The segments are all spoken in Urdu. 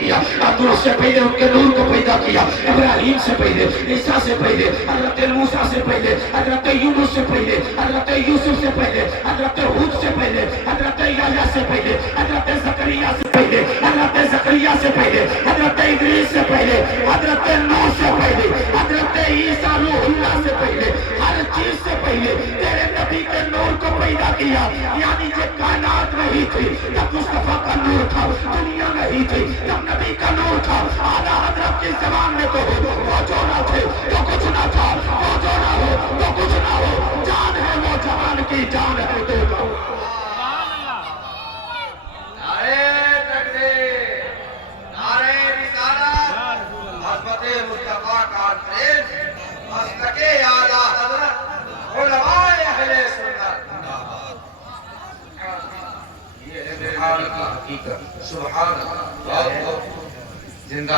کیا، نور سے پہلے ان کے نور کو پیدا کیا، ابراہیم سے پہلے، عیسیٰ سے پہلے، حضرت موسیٰ سے پہلے، حضرت یونس سے پہلے، حضرت یوسف سے پہلے، حضرت ہود سے پہلے، حضرت یحییٰ سے پہلے، حضرت زکریا سے پہلے، حضرت زکریا سے پہلے، حضرت ادریس سے پہلے، حضرت نوح سے پہلے، حضرت عیسیٰ روح اللہ سے پہلے، ہر چیز سے پہلے تیرے نبی کے نور کو پیدا کیا، یعنی یہ کائنات نہیں تھی جب مصطفیٰ کا نور تھا، دنیا نہیں تھی جب نبی کا نور تھا، اعلیٰ حضرت کی زبان میں تو وہ جو نہ تھے تو کچھ نہ تھا، وہ جو نہ ہو تو کچھ نہ ہو، جان ہے وہ جہان کی جان ہے تو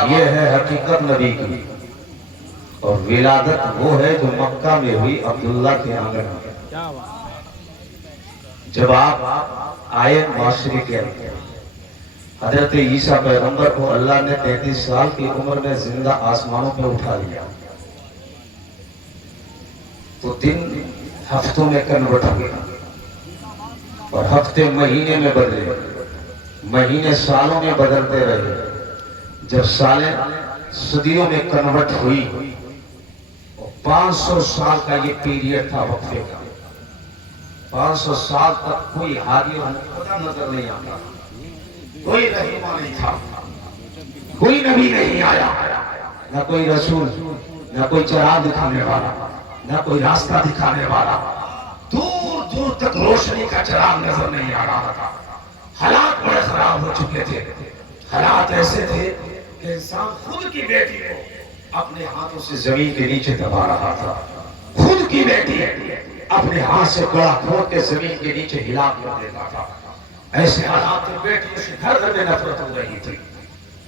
یہ ہے حقیقت نبی کی، اور ولادت وہ ہے جو مکہ میں ہوئی عبداللہ کے آنگن میں۔ جب آپ آئے معاشرے کے اندر، حضرت عیسیٰ پیغمبر کو اللہ نے 33 سال کی عمر میں زندہ آسمانوں پہ اٹھا لیا، تو دن ہفتوں میں کنورٹ ہو گیا، اور ہفتے مہینے میں بدلے، مہینے سالوں میں بدلتے رہے، جب سالیں صدیوں میں کنورٹ ہوئی، 500 سال کا یہ پیریڈ تھا وقفے کا، 500 سال تک کوئی ہادی اور مقتدر نظر نہیں آتا، کوئی رہنما نہیں تھا، کوئی نبی نہیں آیا، نہ کوئی رسول، نہ کوئی چراغ دکھانے والا، نہ کوئی راستہ دکھانے والا، دور دور تک روشنی کا چراغ نظر نہیں آ رہا تھا، حالات بڑے خراب ہو چکے تھے، حالات ایسے تھے کہ انسان خود کی بیٹی کو اپنے ہاتھوں سے زمین کے نیچے دبا رہا تھا، خود کی بیٹی اپنے ہاتھ سے گڑا کھود کے زمین کے نیچے ہلا کر دیتا تھا، ایسے حالات میں بیٹیوں سے گھر گھر میں نفرت ہو رہی تھی،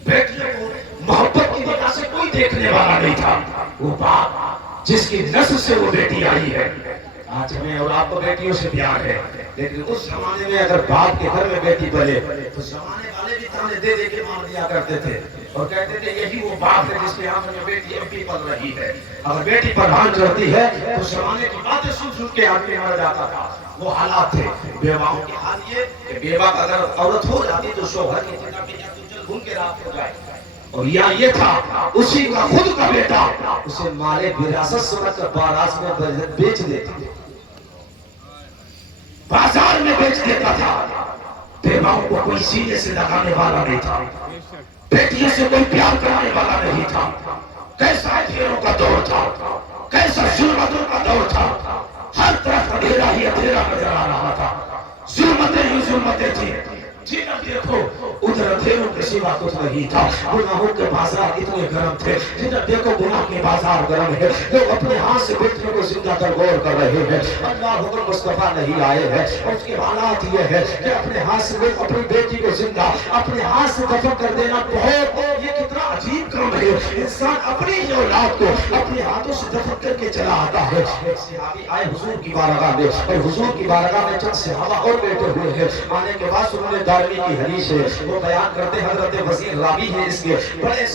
بیٹیوں کو محبت کی وجہ سے کوئی دیکھنے والا نہیں تھا، وہ باپ جس کی نسل سے وہ بیٹی آئی ہے، آج ہمیں اور آپ کو بیٹیوں سے پیار ہے، لیکن اس زمانے میں اگر باپ کے گھر میں بیٹی پلے تو زمانے والے بھی تانے دے دے کے مار دیا کرتے تھے، اور کہتے تھے یہی وہ باپ ہے جس کے آنکھ میں بیٹی اب بھی پل رہی ہے، اگر بیٹی پردھان چڑھتی ہے تو زمانے کی باتیں سن سن کے آدمی مر جاتا تھا، وہ حالات تھے۔ بیواؤں کی حال یہ کہ بیوہ اگر عورت ہو جاتی تو شوہر کی جگہ پہ یا تو چل گھوم کے رات ہو جائے، اور یہ تھا اسی کا خود کا بیٹا اسے مال وراثت سمجھ کر باراز میں بیچ دیتا، بازار میں بیچ دیتا تھا، بیواؤں کو کوئی سینے سے لگانے والا نہیں تھا، بیٹیوں سے کوئی پیار کرنے والا نہیں تھا، کیسا اندھیروں کا دور تھا، کیسا ظلمتوں کا دور تھا، ہر طرف اندھیرا ہی اندھیرا نظر آ رہا تھا، ظلمتیں ہی ظلمتیں تھی، جدھر دیکھو ادھر اندھیروں کے سوا کچھ نہیں تھا، گناہوں کے بازار اتنے گرم تھے، جدھر دیکھو گناہ کے بازار گرم ہے، لوگ اپنے ہاتھ سے بیٹیوں کو زندہ تر غور کر رہے ہیں، اللہ حکم مصطفیٰ نہیں آئے ہیں، اور اس کے حالات یہ ہے کہ اپنے ہاتھ سے اپنی بیٹی کو زندہ اپنے ہاتھ سے دفن کر دینا بہت، یہ کتنا عجیب کام ہے، انسان اپنی اولاد کو اپنے ہاتھوں سے دفن کر کے چلا آتا ہے۔ ایک صحابی آئے حضور کی بارگاہ میں، اور حضور کی بارگاہ میں چند صحابہ اور بیٹھے ہوئے ہیں، آنے کے بعد انہوں نے دارمی کی حدیث ہے وہ بیان کرتے، حضرت وزیر راوی ہے، اس کے بڑے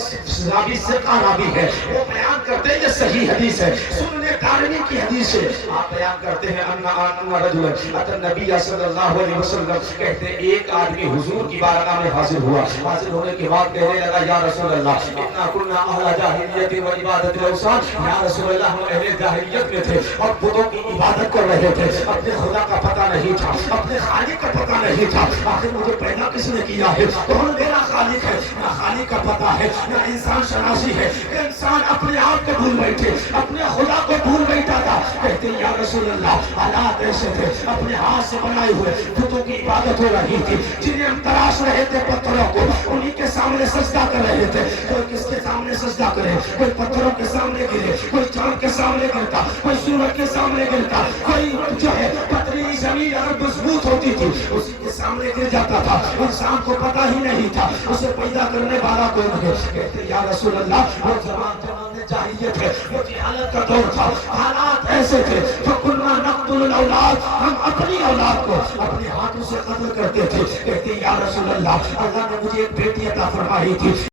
راوی سرکا راوی ہے، وہ بیان کرتے ہیں یہ صحیح حدیث ہے، سننے دارمی کی حدیث ہے، آپ بیان کرتے ہیں ان رجل اتى النبي صلی اللہ علیہ وسلم، کہتے ہیں ایک آدمی حضور کی بارگاہ میں حاضر ہوا، حاضر ہونے کے بعد کہنے لگا یا رسول اللہ انا كنا اهل جاہلیت و عبادت الاوثان، یا رسول اللہ ہم اہل جاہلیت میں تھے اور بتوں کی عبادت کر رہے تھے، اپنے خدا کا پتہ نہیں تھا، اپنے خالق کا پتہ نہیں تھا، آخر مجھے پیدا کس نے کیا ہے، کون میرا خالق ہے، نہ خالق کا پتہ ہے نہ انسان شناسی ہے، کہ انسان اپنے آپ کو بھول بیٹھے، اپنے خدا کو بھول بیٹھا تھا، کہتے ہیں یا رسول اللہ حالات ایسے تھے، اپنے ہاتھ سے بنائے ہوئے بتوں کی عبادت ہو رہی تھی، جنہیں ہم تراش رہے تھے پتھروں کو، انہی کے سامنے سجدہ کر رہے تھے، کوئی کس کے سامنے سجدہ کرے، کوئی پتھروں کے سامنے گرے، کوئی چاند کے سامنے گرتا، کوئی سورج کے سامنے گرتا، کوئی جو ہے پتھری زمین اگر مضبوط ہوتی تھی اسی کے سامنے گر جاتا تھا، انسان کو پتہ ہی نہیں تھا اسے پیدا کرنے والا کون ہے، کہتے یا رسول اللہ وہ زمان جاہلیت ہے، وہ جہالت کا دور تھا، حالات ایسے تھے، فَكُنَّا نَقْتُلُ الْأَوْلَادِ، ہم اپنی اولاد کو اپنے ہاتھوں سے قتل کرتے تھے، کہتے یا رسول اللہ اللہ نے مجھے ایک بیٹی عطا فرمائی تھی،